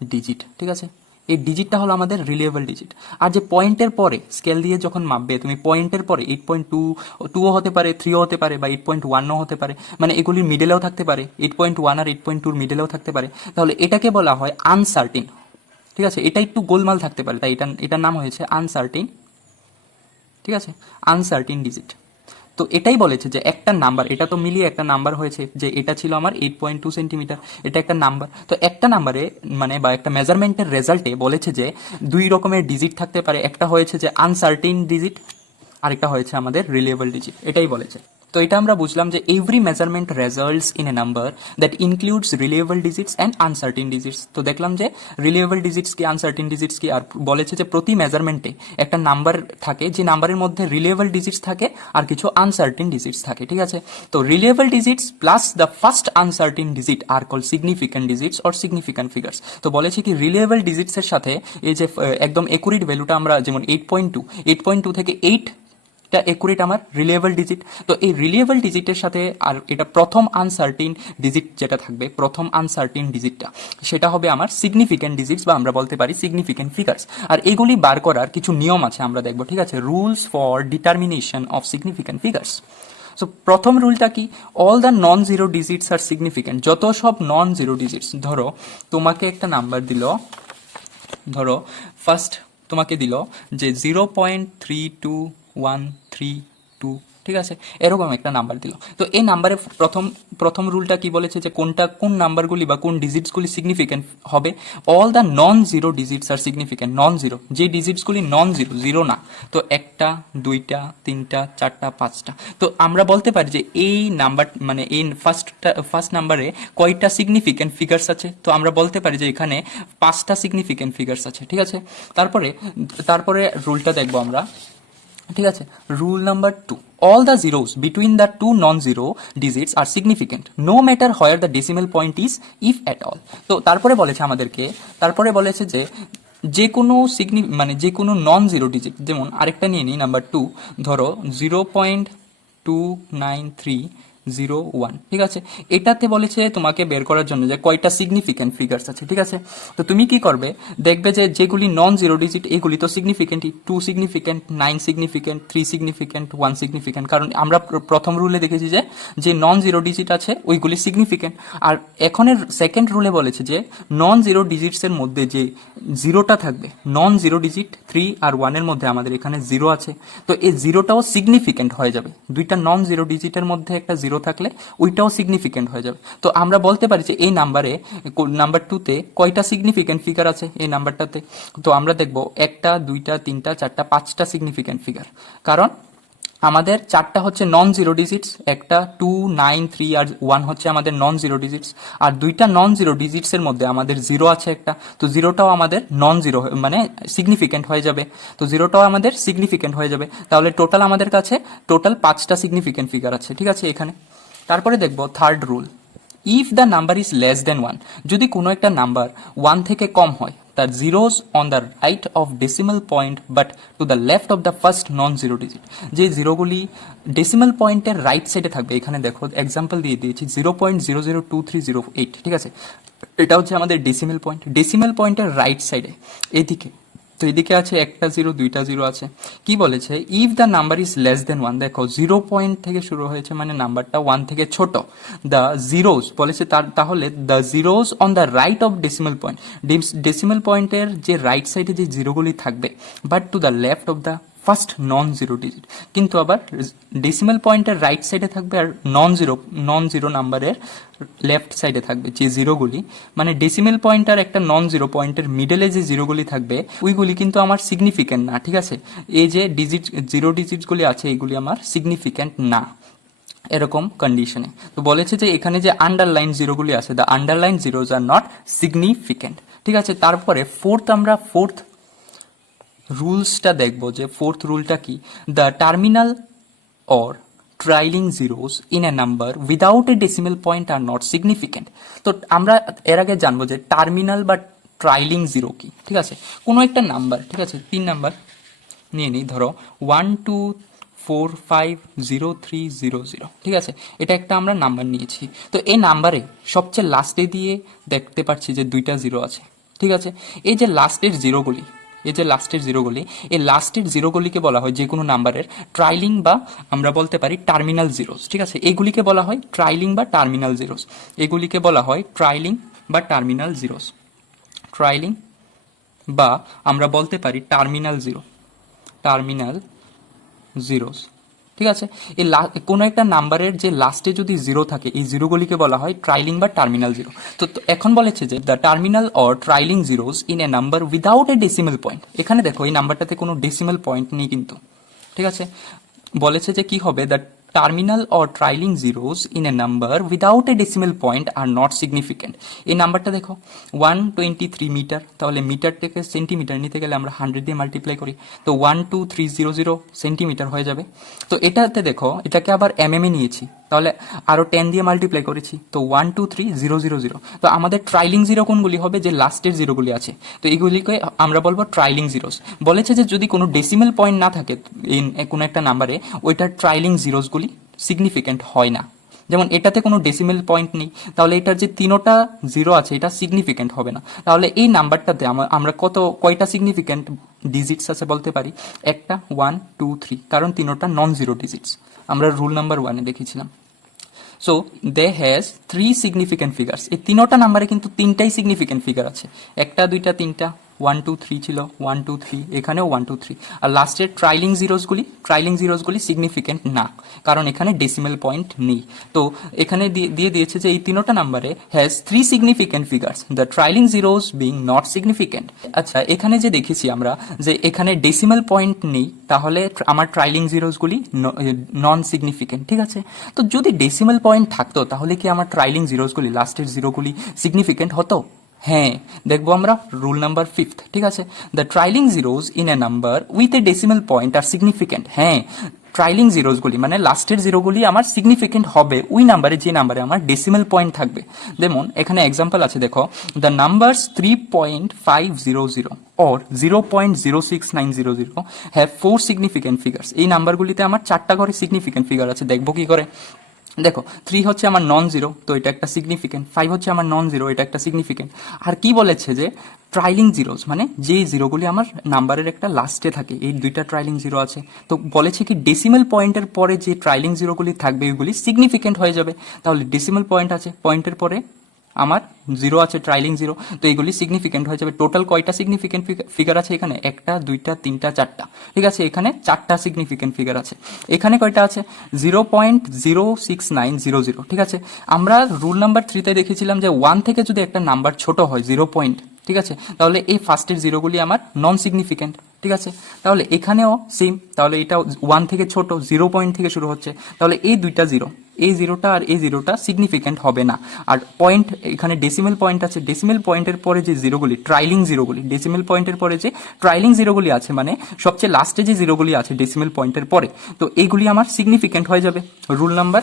ডিজিট। ঠিক আছে, এই ডিজিটটা হলো আমাদের রিলেভেবল ডিজিট। আর যে পয়েন্টের পরে স্কেল দিয়ে যখন মাপবে তুমি, পয়েন্টের পরে 8.2 হতে পারে, 3ও হতে পারে, বা 8.1ও হতে পারে, মানে এগুলির মিডলেও থাকতে পারে, 8.1 আর 8.2 মিডলেও থাকতে পারে, তাহলে এটাকে বলা হয় আনসার্টিন। ঠিক আছে, এটা একটু গোলমাল থাকতে পারে, তাই এটার নাম হয়েছে আনসার্টিন। ঠিক আছে, আনসার্টিন ডিজিট। তো এটাই বলেছে যে একটা নাম্বার, এটা তো মিলিয়ে একটা নাম্বার হয়েছে, যে এটা ছিল আমার 8.2 সেন্টিমিটার, এটা একটা নাম্বার। তো একটা নাম্বারে মানে বা একটা মেজারমেন্টের রেজাল্টে বলেছে যে দুই রকমের ডিজিট থাকতে পারে, একটা হয়েছে যে আনসার্টিন ডিজিট, আরেকটা হয়েছে আমাদের রিলেভেবল ডিজিট, এটাই বলেছে। তো এটা আমরা বুঝলাম যে every measurement results in a number that includes reliable digits and uncertain digits. তো দেখলাম যে রিলেভেবল ডিজিটস কি, আনসার্টিন ডিজিটস কি, আর বলেছে যে প্রতি মেজারমেন্টে একটা নাম্বার থাকে, যে নাম্বারের মধ্যে রিলেভেবল ডিজিটস থাকে আর কিছু আনসার্টিন ডিজিটস থাকে। ঠিক আছে, তো reliable digits plus the first uncertain digit are call significant digits or significant figures. তো বলেছে কি রিলেভেবল ডিজিটসের সাথে এই যে একদম একুরেট ভ্যালুটা আমরা, যেমন 8.2 থেকে 8 এটা একুরেট আমার রিলেভেবল ডিজিট। তো এই রিলেভেবল ডিজিটের সাথে আর এটা প্রথম আনসার্টিন ডিজিট যেটা থাকবে, প্রথম আনসার্টিন ডিজিটটা, সেটা হবে আমার সিগনিফিক্যান্ট ডিজিটস, বা আমরা বলতে পারি সিগনিফিক্যান্ট ফিগার্স। আর এগুলি বার করার কিছু নিয়ম আছে আমরা দেখবো। ঠিক আছে, rules for determination of significant figures. So প্রথম রুলটা কি? All the non zero digits are significant. যত সব নন জিরো ডিজিটস, ধরো তোমাকে একটা নাম্বার দিল, ধরো ফার্স্ট তোমাকে দিল যে 0.321322 ঠিক আছে, এরকম একটা নাম্বার দিল। তো এই নাম্বারে প্রথম প্রথম রুলটা কি বলেছে যে কোন নাম্বারগুলি বা কোন ডিজিটসগুলি সিগনিফিকেন্ট হবে, all the non zero digits are significant, non zero যে ডিজিটসগুলি নন জিরো, জিরো না, তো একটা, দুইটা, তিনটা, চারটা, পাঁচটা। তো আমরা বলতে পারি যে এই নাম্বার মানে এই ফার্স্ট নাম্বারে কয়টা সিগনিফিকেন্ট ফিগার্স আছে, তো আমরা বলতে পারি যে এখানে 5টা সিগনিফিকেন্ট ফিগার্স আছে। ঠিক আছে, তারপরে তারপরে রুলটা দেখবো আমরা। ঠিক আছে, rule number 2, all the zeros between the two non-zero digits are significant no matter where the decimal point is if at all। তো তারপরে বলেছে আমাদেরকে, তারপরে বলেছে যে যে কোনো মানে যে কোনো নন জিরো ডিজিট, যেমন আরেকটা নিয়ে নিই নাম্বার 2, ধরো 0.29301। ঠিক আছে, এটাতে বলেছে তোমাকে বের করার জন্য যে কয়টা সিগনিফিকেন্ট ফিগার্স আছে। ঠিক আছে, তো তুমি কি করবে, দেখবে যে যেগুলি নন জিরো ডিজিট এগুলি তো সিগনিফিকেন্টই, 2 সিগনিফিকেন্ট, 9 সিগনিফিকেন্ট, 3 সিগনিফিকেন্ট, 1 সিগনিফিকেন্ট, কারণ আমরা প্রথম রুলে দেখেছি যে যে নন জিরো ডিজিট আছে ওইগুলি সিগনিফিকেন্ট। আর এখনের সেকেন্ড রুলে বলেছে যে নন জিরো ডিজিটসের মধ্যে যে জিরোটা থাকবে, নন জিরো ডিজিট 3 আর 1 এর মধ্যে আমাদের এখানে জিরো আছে, তো এই জিরোটাও সিগনিফিকেন্ট হয়ে যাবে। দুইটা নন জিরো ডিজিটের মধ্যে একটা জিরো থাকলে ওইটাও সিগনিফিকেন্ট হয়ে যাবে। তো আমরা বলতে পারি যে এই নাম্বারে, নাম্বার 2তে কয়টা সিগনিফিকেন্ট ফিগার আছে এই নাম্বারটাতে, তো আমরা দেখব একটা, দুইটা, তিনটা, চারটা, 5টা সিগনিফিকেন্ট ফিগার, কারণ আমাদের 4টা হচ্ছে নন জিরো ডিজিটস, একটা 2, 9, 3 আর 1 হচ্ছে আমাদের নন জিরো ডিজিটস, আর দুইটা নন জিরো ডিজিটস এর মধ্যে আমাদের জিরো আছে একটা, তো জিরোটাও আমাদের নন জিরো মানে সিগনিফিকেন্ট হয়ে যাবে, তো জিরোটাও আমাদের সিগনিফিকেন্ট হয়ে যাবে। তাহলে টোটাল আমাদের কাছে টোটাল 5টা সিগনিফিকেন্ট ফিগার আছে। ঠিক আছে, এখানে তারপরে দেখবো third rule, if the number is less than 1, যদি কোনো একটা নাম্বার 1 থেকে কম হয়, তার zeros on the right of decimal point but to the left of the first non zero digit, যে জিরোগুলি ডেসিমাল পয়েন্টের রাইট সাইডে থাকবে। এখানে দেখো এক্সাম্পল দিয়ে দিয়েছি 0.002308। ঠিক আছে, এটা হচ্ছে আমাদের ডেসিমাল পয়েন্ট, ডেসিমাল পয়েন্টের রাইট সাইডে এদিকে, তো এদিকে আছে একটা জিরো, দুইটা জিরো আছে। কি বলেছে, if the number is less than 1, দেখো 0 পয়েন্ট থেকে শুরু হয়েছে মানে নাম্বারটা 1 থেকে ছোট, দ্য জিরোস বলেছে তাহলে the zeros on the right of decimal point, decimal পয়েন্টের যে রাইট সাইডে যে জিরোগুলি থাকবে, but to the left of the first non zero digit, কিন্তু আবার ডেসিমাল পয়েন্টের রাইট সাইডে থাকবে আর নন জিরো নাম্বারের লেফট সাইডে থাকবে যে জিরোগুলি, মানে ডেসিমাল পয়েন্ট আর একটা নন জিরো পয়েন্টের মিডলে যে জিরোগুলি থাকবে ওইগুলি কিন্তু আমার সিগনিফিকেন্ট না। ঠিক আছে, এই যে জিরো ডিজিটগুলি আছে এগুলি আমার সিগনিফিকেন্ট না, এরকম কন্ডিশনে। তো বলেছে যে এখানে যে আন্ডারলাইন জিরোগুলি আছে, the underline zeros R not significant. ঠিক আছে, তারপরে ফোর্থ রুলসটা দেখবো যে ফোর্থ রুলটা কি, the terminal or trailing zeros in a number without a decimal point are not significant. তো আমরা এর আগে জানবো যে টার্মিনাল বা ট্রাইলিং জিরো কি। ঠিক আছে, কোনো একটা নাম্বার, ঠিক আছে 3 নাম্বার নিয়ে নিই, ধরো 12450300। ঠিক আছে, এটা একটা আমরা নাম্বার নিয়েছি, তো এই নাম্বারে সবচেয়ে লাস্টে দিয়ে দেখতে পাচ্ছি যে দুইটা জিরো আছে। ঠিক আছে, এই যে লাস্টের জিরোগুলি, এই লাস্টের জিরোগুলিকে বলা হয় যে কোনো নাম্বারের ট্রাইলিং বা আমরা বলতে পারি টার্মিনাল জিরোস। ঠিক আছে, এইগুলিকে বলা হয় ট্রাইলিং বা টার্মিনাল জিরোস, এগুলিকে বলা হয় ট্রাইলিং বা টার্মিনাল জিরোস, ট্রাইলিং বা আমরা বলতে পারি টার্মিনাল জিরোস। ঠিক আছে, এই কোনো একটা নাম্বারের যে লাস্টে যদি জিরো থাকে এই জিরোগুলিকে বলা হয় ট্রাইলিং বা টার্মিনাল জিরো। তো এখন বলেছে যে the terminal or trailing zeros in a number without a decimal point, এখানে দেখো এই নাম্বারটাতে কোনো ডেসিমাল পয়েন্ট নেই কিন্তু। ঠিক আছে, বলেছে যে কি হবে, the terminal or trailing zeros in a number without a decimal point are not significant. এই নাম্বারটা দেখো 123 মিটার, তাহলে মিটার থেকে সেন্টিমিটার নিতে গেলে আমরা 100 দিয়ে মাল্টিপ্লাই করি, তো 12300 সেন্টিমিটার হয়ে যাবে। তো এটাতে দেখো এটাকে আবার এ নিয়েছি, তাহলে আরো 10 দিয়ে মাল্টিপ্লাই করেছি, তো 123,000। তো আমাদের ট্রাইলিং জিরো কোনগুলি হবে, যে লাস্টের জিরোগুলি আছে, তো এইগুলিকে আমরা বলবো ট্রাইলিং জিরোস। বলেছে যে যদি কোনো ডেসিমাল পয়েন্ট না থাকে কোনো একটা নাম্বারে, ওইটার ট্রাইলিং জিরোসগুলি সিগনিফিকেন্ট হয় না। যেমন এটাতে কোনো ডেসিমাল পয়েন্ট নেই, তাহলে এটার যে তিনোটা জিরো আছে এটা সিগনিফিকেন্ট হবে না। তাহলে এই নাম্বারটাতে আমরা কয়টা সিগনিফিকেন্ট ডিজিটস আছে বলতে পারি, একটা 1, 2, 3, কারণ তিনোটা নন জিরো ডিজিটস, আমরা রুল নাম্বার 1-এ দেখেছিলাম। So they has 3 significant figures, এই তিনোটা নাম্বারে কিন্তু 3টাই সিগনিফিকেন্ট ফিগার আছে, একটা, দুইটা, তিনটা, 1 2 3 ছিল 1 2 3, এখানেও 1 2 3। আর লাস্টের ট্রাইলিং জিরোসগুলি সিগনিফিকেন্ট না, কারণ এখানে ডেসিমেল পয়েন্ট নেই। তো এখানে দিয়ে দিয়েছে যে এই তিনোটা নাম্বারে has 3 significant figures, the trailing zeros being not significant. আচ্ছা, এখানে যে দেখেছি আমরা যে এখানে ডেসিমেল পয়েন্ট নেই, তাহলে আমার ট্রাইলিং জিরোসগুলি নন সিগনিফিকেন্ট, ঠিক আছে। তো যদি ডেসিমেল পয়েন্ট থাকতো তাহলে কি আমার ট্রাইলিং জিরোসগুলি, লাস্টের জিরোগুলি সিগনিফিকেন্ট হতো? হ্যাঁ, দেখবো আমরা রুল নাম্বার 5, ঠিক আছে। The trailing zeros in a number with a decimal point are significant. হ্যাঁ, ট্রাইলিং জিরোসগুলি মানে লাস্টের জিরোগুলি আমার সিগনিফিকেন্ট হবে ওই নাম্বারে যে নাম্বারে আমার ডেসিমেল পয়েন্ট থাকবে। যেমন এখানে এক্সাম্পল আছে, দেখো, the numbers 3.500 or 0.06900 have 4 significant figures. এই নাম্বারগুলিতে আমার 4টা করে সিগনিফিকেন্ট ফিগার আছে। দেখবো কি করে? দেখো, 3 হচ্ছে আমার নন জিরো, তো এটা একটা সিগনিফিকেন্ট। 5 হচ্ছে আমার নন জিরো, এটা একটা সিগনিফিকেন্ট। আর কি বলেছে যে ট্রাইলিং জিরোস মানে যে জিরোগুলি আমার নাম্বারের একটা লাস্টে থাকে, এই দুইটা ট্রাইলিং জিরো আছে। তো বলেছে কি ডেসিমেল পয়েন্টের পরে যে ট্রাইলিং জিরোগুলি থাকবে ওইগুলি সিগনিফিকেন্ট হয়ে যাবে। তাহলে ডেসিমেল পয়েন্ট আছে, পয়েন্টের পরে আমার জিরো আছে, ট্রাইলিং জিরো, তো এইগুলি সিগনিফিকেন্ট হয়ে যাবে। টোটাল কয়টা সিগনিফিকেন্ট ফিগার আছে এখানে? 1টা 2টা 3টা 4টা, ঠিক আছে। এখানে 4টা সিগনিফিকেন্ট ফিগার আছে। এখানে কয়টা আছে? 0.06900, ঠিক আছে। আমরা রুল নাম্বার 3তে দেখেছিলাম যে 1 থেকে যদি একটা নাম্বার ছোট হয় 0 পয়েন্ট, ঠিক আছে, তাহলে এই ফার্স্টের জিরোগুলি আমার নন সিগনিফিকেন্ট, ঠিক আছে। তাহলে এখানেও সেম, তাহলে এটা 1 থেকে ছোট, 0 পয়েন্ট থেকে শুরু হচ্ছে, তাহলে এই দুইটা জিরো, এই জিরোটা আর এই জিরোটা সিগনিফিকেন্ট হবে না। আর পয়েন্ট, এখানে ডেসিমেল পয়েন্ট আছে, ডেসিমেল পয়েন্টের পরে যে জিরোগুলি ট্রাইলিং জিরোগুলি, ডেসিমেল পয়েন্টের পরে যে ট্রাইলিং জিরোগুলি আছে মানে সবচেয়ে লাস্টে যে জিরোগুলি আছে ডেসিমেল পয়েন্টের পরে, তো এইগুলি আমার সিগনিফিকেন্ট হয়ে যাবে রুল নাম্বার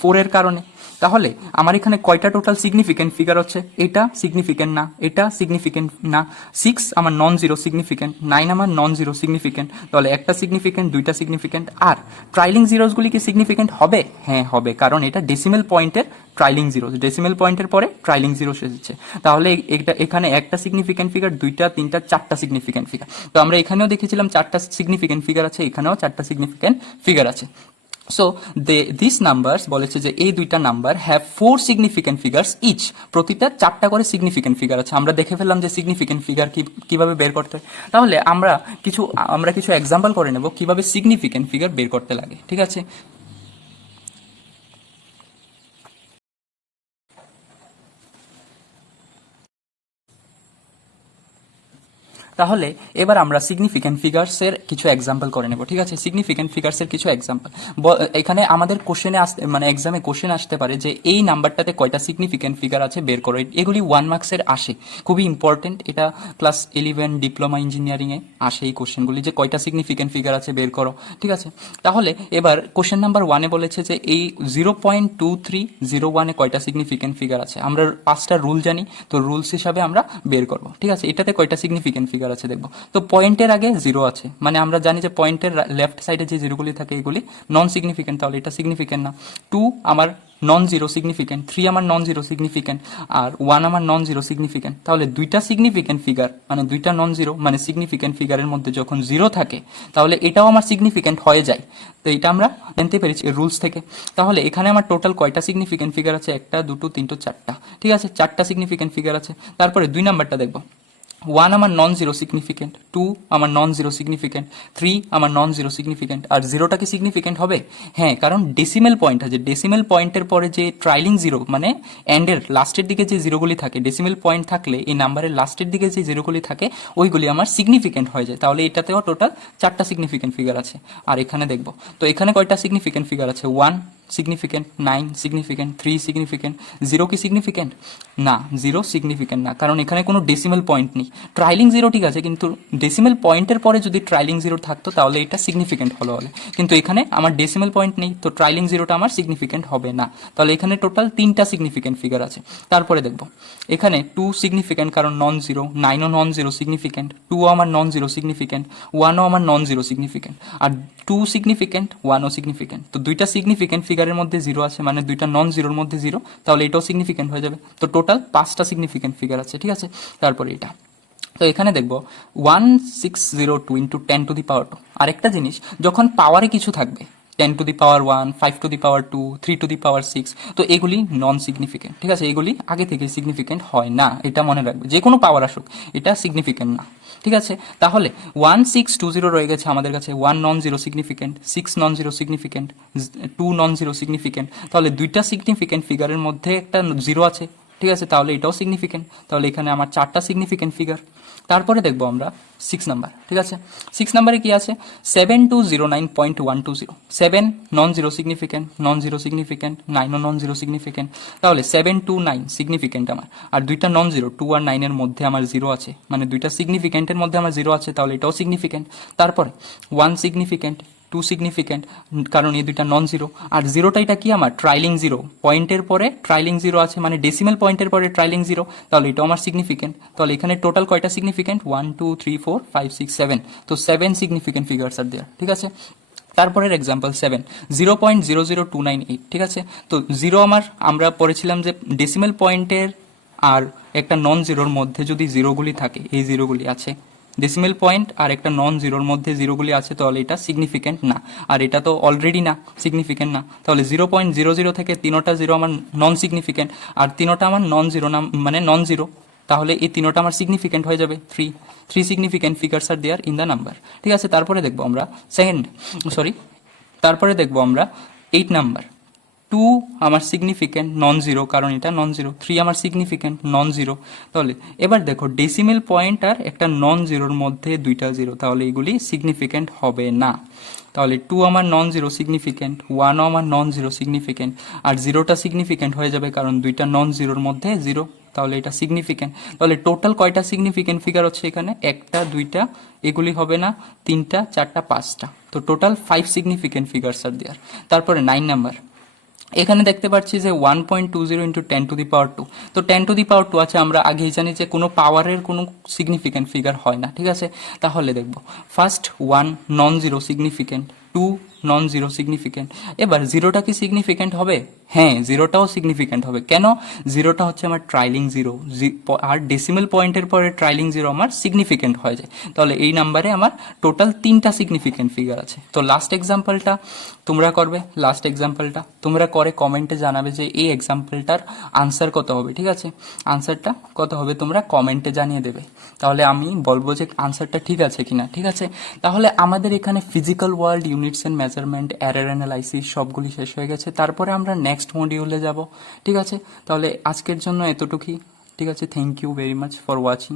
4 এর কারণে। তাহলে আমার এখানে কয়টা টোটাল সিগনিফিকেন্ট ফিগার হচ্ছে? এটা সিগনিফিকেন্ট না, এটা সিগনিফিকেন্ট না, 6 আমার নন জিরো সিগনিফিকেন্ট, 9 আমার নন জিরো সিগনিফিকেন্ট, তাহলে একটা সিগনিফিকেন্ট, দুইটা সিগনিফিকেন্ট। আর ট্রাইলিং জিরোসগুলি কি সিগনিফিকেন্ট হবে? হ্যাঁ হবে, কারণ এটা ডেসিমেল পয়েন্টের ট্রাইলিং জিরো, ডেসিমেল পয়েন্টের পরে ট্রাইলিং জিরো এসেছে। তাহলে এখানে একটা সিগনিফিকেন্ট ফিগার, 2টা 3টা 4টা সিগনিফিকেন্ট ফিগার। তো আমরা এখানেও দেখেছিলাম 4টা সিগনিফিকেন্ট ফিগার আছে, এখানেও 4টা সিগনিফিকেন্ট ফিগার আছে। সো দিস নাম্বারস বলেছে যে এই দুইটা number have 4 significant figures each, প্রতিটা 4টা করে সিগনিফিকেন্ট ফিগার আছে। আমরা দেখে ফেললাম যে সিগনিফিকেন্ট ফিগার কিভাবে বের করতে হয়। তাহলে আমরা কিছু এক্সাম্পল করে নেব কিভাবে সিগনিফিকেন্ট ফিগার বের করতে লাগে, ঠিক আছে। তাহলে এবার আমরা সিগনিফিকেন্ট ফিগার্সের কিছু এক্সাম্পল করে নেব, ঠিক আছে। সিগনিফিকেন্ট ফিগার্সের কিছু এক্সাম্পল, এখানে আমাদের কোশ্চেনে মানে এক্সামে কোশ্চেন আসতে পারে যে এই নাম্বারটাতে কয়টা সিগনিফিকেন্ট ফিগার আছে বের করো। এগুলি 1 মার্কসের আসে, খুবই ইম্পর্টেন্ট। এটা ক্লাস 11 ডিপ্লোমা ইঞ্জিনিয়ারিংয়ে আসে এই কোশ্চেনগুলি, যে কয়টা সিগনিফিকেন্ট ফিগার আছে বের করো, ঠিক আছে। তাহলে এবার কোশ্চেন নাম্বার 1-এ বলেছে যে এই 0.2301-এ কয়টা সিগনিফিকেন্ট ফিগার আছে। আমরা 5টা রুল জানি, তো রুলস হিসাবে আমরা বের করব, ঠিক আছে। এটাতে কয়টা সিগনিফিকেন্ট ফিগার আছে দেখবো। তো পয়েন্টের আগে জিরো আছে, মানে আমরা জানি যে পয়েন্টের লেফট সাইডে যে জিরোগুলি থাকে এগুলি নন সিগনিফিকেন্ট, তাহলে এটা সিগনিফিকেন্ট না। 2 আমার নন জিরো সিগনিফিকেন্ট, 3 আমার নন জিরো সিগনিফিকেন্ট, আর 1 আমার নন জিরো সিগনিফিকেন্ট। তাহলে দুইটা সিগনিফিকেন্ট ফিগার মানে দুইটা নন জিরো মানে সিগনিফিকেন্ট ফিগারের মধ্যে যখন জিরো থাকে তাহলে এটাও আমার সিগনিফিকেন্ট হয়ে যায়। তো এটা আমরা জানতে পেরেছি রুলস থেকে। তাহলে এখানে আমার টোটাল কয়টা সিগনিফিকেন্ট ফিগার আছে? 1টা 2টো 3টো 4টা, ঠিক আছে, 4টা সিগনিফিকেন্ট ফিগার আছে। তারপরে 2 নাম্বারটা দেখবো, 1 আমার নন জিরো সিগনিফিকেন্ট, 2 আমার নন জিরো সিগনিফিকেন্ট, 3 আমার নন জিরো সিগনিফিকেন্ট। আর জিরোটা কি সিগনিফিকেন্ট হবে? হ্যাঁ, কারণ ডেসিমেল পয়েন্ট আছে, ডেসিমেল পয়েন্টের পরে যে ট্রাইলিং জিরো মানে এন্ডের লাস্টের দিকে যে জিরোগুলি থাকে, ডেসিমেল পয়েন্ট থাকলে এই নাম্বারের লাস্টের দিকে যে জিরোগুলি থাকে ওইগুলি আমার সিগনিফিকেন্ট হয়ে যায়। তাহলে এটাতেও টোটাল 4টা সিগনিফিকেন্ট ফিগার আছে। আর এখানে দেখবো, তো এখানে কয়টা সিগনিফিকেন্ট ফিগার আছে? 1 সিগনিফিকেন্ট, 9 সিগনিফিকেন্ট, 3 সিগনিফিকেন্ট, 0 কি সিগনিফিকেন্ট না? 0 সিগনিফিকেন্ট না, কারণ এখানে কোনো ডেসিমেল পয়েন্ট নেই। ট্রাইলিং জিরো ঠিক আছে, কিন্তু ডেসিমেল পয়েন্টের পরে যদি ট্রাইলিং জিরো থাকতো তাহলে এটা সিগনিফিকেন্ট হলো, কিন্তু এখানে আমার ডেসিমেল পয়েন্ট নেই, তো ট্রাইলিং জিরোটা আমার সিগনিফিকেন্ট হবে না। তাহলে এখানে টোটাল 3টা সিগনিফিকেন্ট ফিগার আছে। তারপরে দেখবো এখানে 2 সিগনিফিকেন্ট, কারণ নন জিরো, 9ও নন জিরো সিগনিফিকেন্ট, 2ও আমার নন জিরো সিগনিফিকেন্ট, 1ও আমার নন জিরো সিগনিফিকেন্ট, আর 2 সিগনিফিকেন্ট, 1ও সিগনিফিকেন্ট। তো দুইটা সিগনিফিকেন্ট ফিগারের মধ্যে জিরো আছে, মানে দুইটা নন জিরোর মধ্যে জিরো, তাহলে এটাও সিগনিফিকেন্ট হয়ে যাবে। তো টোটাল 5টা সিগনিফিকেন্ট ফিগার আছে, ঠিক আছে। তারপরে এটা, তো এখানে দেখবো 1602 × 10⁻²। আরেকটা জিনিস, যখন পাওয়ারে কিছু থাকবে 10⁻1, 5⁻2, 3⁻6, তো এগুলি নন সিগনিফিকেন্ট, ঠিক আছে, এগুলি আগে থেকে সিগনিফিকেন্ট হয় না, এটা মনে রাখবে, যে কোনো পাওয়ার আসুক এটা সিগনিফিকেন্ট না, ঠিক আছে। তাহলে 1620 রয়ে গেছে আমাদের কাছে, 1 নন জিরো সিগনিফিকেন্ট, 6 নন জিরো সিগনিফিকেন্ট, 2 নন জিরো সিগনিফিকেন্ট, তাহলে দুইটা সিগনিফিকেন্ট ফিগারের মধ্যে একটা জিরো আছে, ঠিক আছে, তাহলে এটাও সিগনিফিকেন্ট, তাহলে এখানে আমার 4টা সিগনিফিকেন্ট ফিগার। তারপরে দেখবো আমরা 6 নাম্বার, ঠিক আছে। 6 নাম্বারে কি আছে, 7209.120, 7 non zero significant, non zero significant, 9ও নন জিরো সিগনিফিকেন্ট, তাহলে 729 সিগনিফিকেন্ট আমার, আর দুইটা নন জিরো, 2 আর 9 এর মধ্যে আমার জিরো আছে, মানে দুইটা সিগনিফিকেন্টের মধ্যে আমার জিরো আছে, তাহলে এটাও সিগনিফিকেন্ট। তারপরে 1 সিগনিফিকেন্ট, 2 সিগনিফিকেন্ট, কারণ এই দুইটা নন জিরো, আর জিরোটা এটা কি আমার ট্রাইলিং জিরো, পয়েন্টের পরে ট্রাইলিং জিরো আছে, মানে ডেসিমেল পয়েন্টের পরে ট্রাইলিং জিরো, তাহলে এটাও আমার সিগনিফিকেন্ট। তাহলে এখানে টোটাল কয়টা সিগনিফিকেন্ট, 1 2 3 4 5 6 7, তো 7 সিগনিফিকেন্ট ফিগার্স আর দেয়ার, ঠিক আছে। তারপরের এক্সাম্পল 7, 0.00298, ঠিক আছে। তো জিরো আমরা পড়েছিলাম যে ডেসিমেল পয়েন্টের আর একটা নন জিরোর মধ্যে যদি জিরোগুলি থাকে, এই জিরোগুলি আছে, ডেসিমেল পয়েন্ট আর একটা নন জিরোর মধ্যে জিরোগুলি আছে, তাহলে এটা সিগনিফিকেন্ট না, আর এটা তো অলরেডি না, সিগনিফিকেন্ট না, তাহলে 0.00 থেকে তিনোটা জিরো আমার নন সিগনিফিকেন্ট, আর তিনোটা আমার নন জিরো না, মানে নন জিরো, তাহলে এই তিনোটা আমার সিগনিফিকেন্ট হয়ে যাবে, three significant figures are there in the number, ঠিক আছে। তারপরে দেখবো আমরা তারপরে দেখবো আমরা 8 নাম্বার, 2 আমার সিগনিফিকেন্ট নন জিরো, কারণ এটা নন জিরো, 3 আমার সিগনিফিকেন্ট নন জিরো, তাহলে এবার দেখো ডেসিমেল পয়েন্ট আর একটা নন জিরোর মধ্যে দুইটা জিরো, তাহলে এগুলি সিগনিফিকেন্ট হবে না, তাহলে 2 আমার নন জিরো সিগনিফিকেন্ট, 1ও আমার নন জিরো সিগনিফিকেন্ট, আর জিরোটা সিগনিফিকেন্ট হয়ে যাবে কারণ দুইটা নন জিরোর মধ্যে জিরো, তাহলে এটা সিগনিফিকেন্ট। তাহলে টোটাল কয়টা সিগনিফিকেন্ট ফিগার হচ্ছে এখানে, একটা, দুইটা, এগুলি হবে না, তিনটা, চারটা, পাঁচটা, তো টোটাল 5 সিগনিফিকেন্ট ফিগার্স আর দেয়ার। তারপরে 9 নাম্বার, এখানে দেখতে পাচ্ছি যে 1.20 ইন্টু 10⁻², তো 10⁻², আছে, আমরা আগেই জানি যে কোনো পাওয়ারের কোনো সিগনিফিকেন্ট ফিগার হয় না, ঠিক আছে। তাহলে দেখব ফার্স্ট 1 নন জিরো সিগনিফিকেন্ট, 2 নন জিরো সিগনিফিকেন্ট, এবার জিরোটা কি সিগনিফিকেন্ট হবে, হ্যাঁ জিরোটাও সিগনিফিকেন্ট হবে, কেন, জিরোটা হচ্ছে আমার ট্রাইলিং জিরো, আর ডেসিমেল পয়েন্টের পরে ট্রাইলিং জিরো আমার সিগনিফিকেন্ট হয়ে যায়, তাহলে এই নাম্বারে আমার টোটাল 3টা সিগনিফিকেন্ট ফিগার আছে। তো লাস্ট এক্সাম্পলটা তোমরা করবে, লাস্ট এক্সাম্পলটা তোমরা করে কমেন্টে জানাবে যে এই এক্সাম্পলটার আনসার কত হবে, ঠিক আছে, আনসারটা কত হবে তোমরা কমেন্টে জানিয়ে দেবে, তাহলে আমি বলবো যে আনসারটা ঠিক আছে কিনা, ঠিক আছে। তাহলে আমাদের এখানে physical world, units and measurement, error analysis সবগুলি শেষ হয়ে গেছে, তারপরে আমরা নেক্সট মডিউলে যাব, ঠিক আছে। তাহলে আজকের জন্য এতটুকুই, ঠিক আছে, thank you very much for watching.